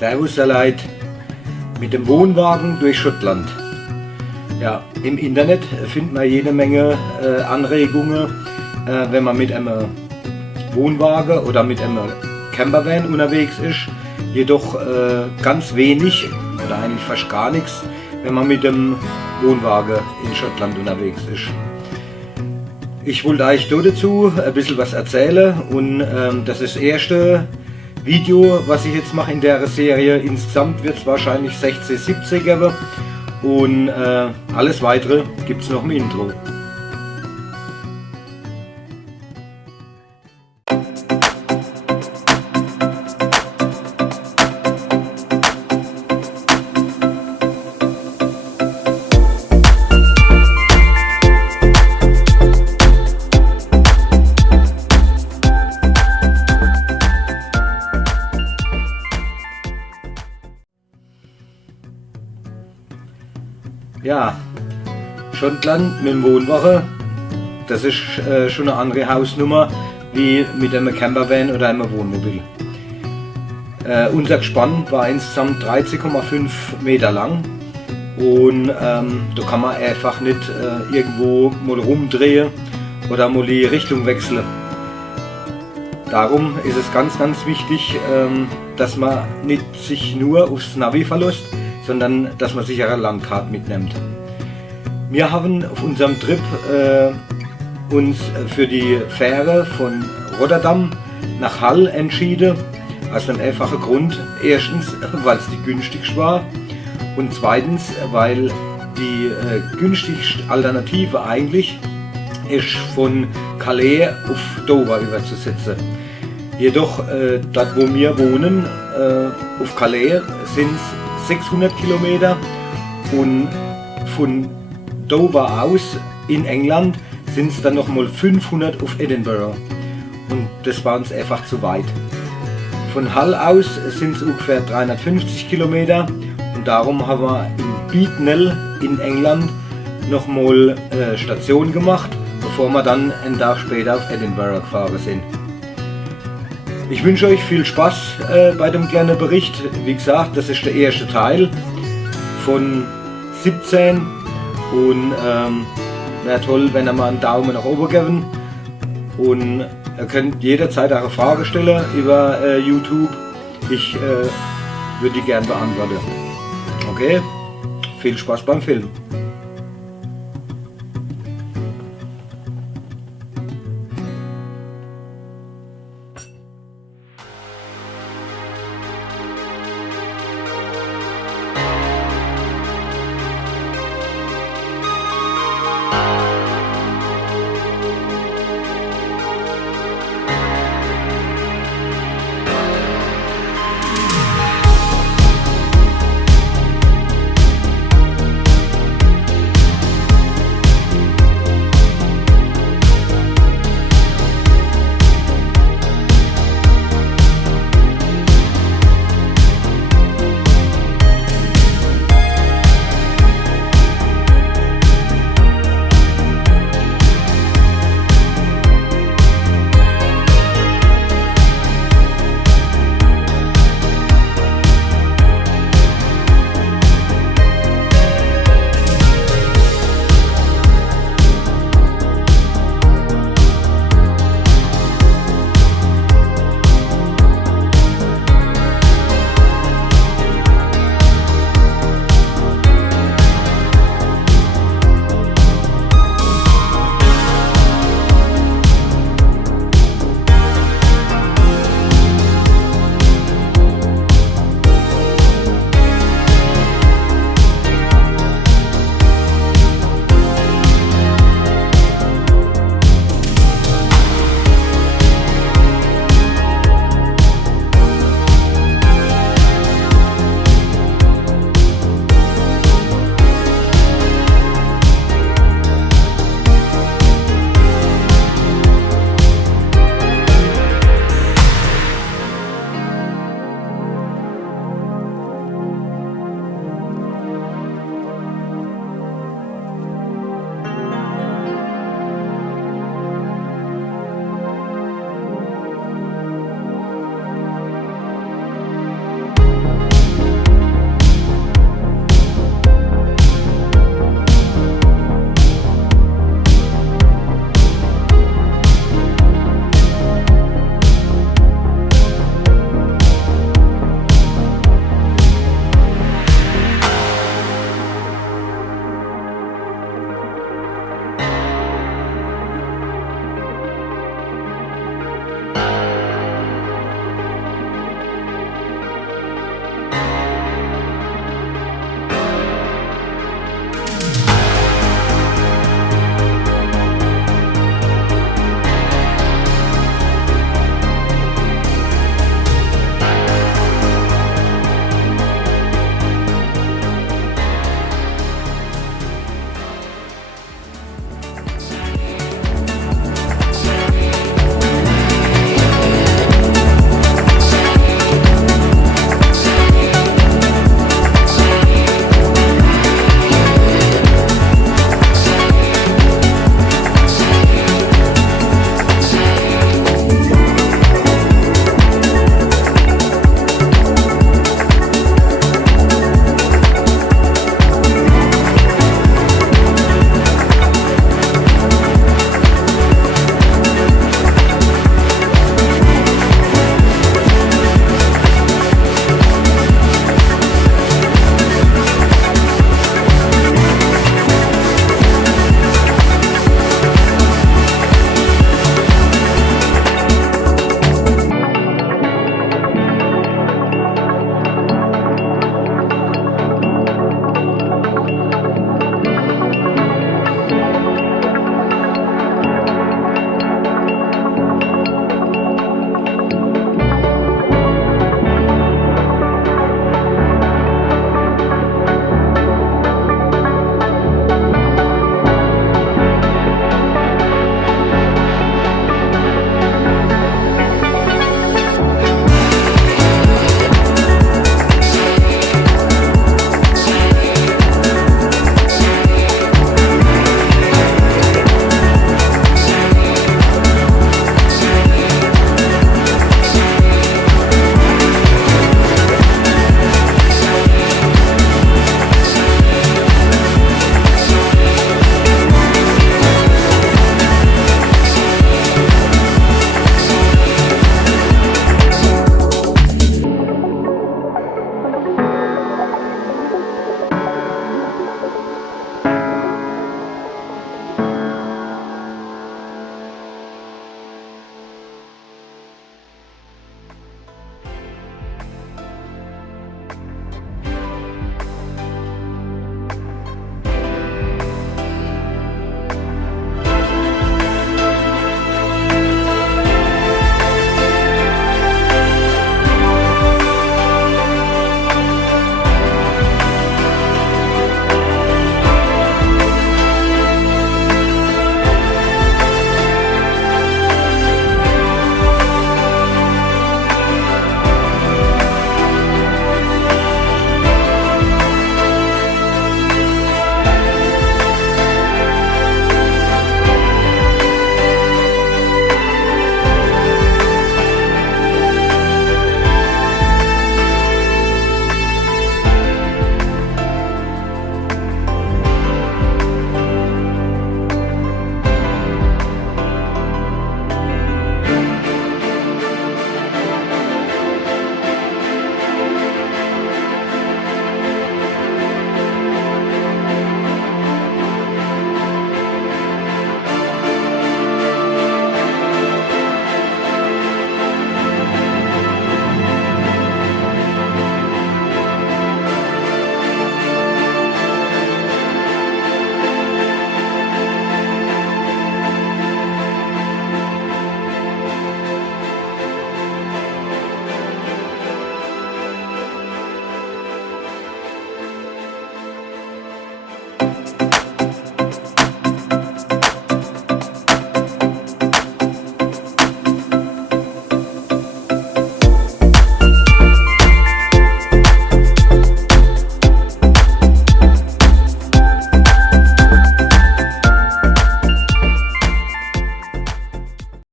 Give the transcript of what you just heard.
Servus ihr Leute, mit dem Wohnwagen durch Schottland. Ja, im Internet findet man jede Menge Anregungen, wenn man mit einem Wohnwagen oder mit einem Campervan unterwegs ist. Jedoch ganz wenig oder eigentlich fast gar nichts, wenn man mit dem Wohnwagen in Schottland unterwegs ist. Ich wollte euch dazu ein bisschen was erzählen und das ist das erste Video, was ich jetzt mache in der Serie. Insgesamt wird es wahrscheinlich 16, 17 geben und alles weitere gibt es noch im Intro. Ja, Schottland mit dem Wohnwagen, das ist schon eine andere Hausnummer wie mit einem Campervan oder einem Wohnmobil. Unser Gespann war insgesamt 13,5 Meter lang und da kann man einfach nicht irgendwo mal rumdrehen oder mal die Richtung wechseln. Darum ist es ganz wichtig, dass man nicht sich nur aufs Navi verlässt, sondern dass man sich eine Landkarte mitnimmt. Wir haben auf unserem Trip uns für die Fähre von Rotterdam nach Hull entschieden, aus einem einfachen Grund. Erstens, weil es die günstigste war und zweitens, weil die günstigste Alternative eigentlich ist, von Calais auf Dover überzusetzen. Jedoch, dort wo wir wohnen, auf Calais, sind es 600 Kilometer und von Dover aus in England sind es dann nochmal 500 auf Edinburgh und das war uns einfach zu weit. Von Hull aus sind es ungefähr 350 Kilometer und darum haben wir in Bietnell in England nochmal Station gemacht, bevor wir dann einen Tag später auf Edinburgh gefahren sind. Ich wünsche euch viel Spaß bei dem kleinen Bericht. Wie gesagt, das ist der erste Teil von 17 und wäre toll, wenn ihr mal einen Daumen nach oben gebt und ihr könnt jederzeit eure Frage stellen über YouTube. Ich würde die gerne beantworten. Okay, viel Spaß beim Film.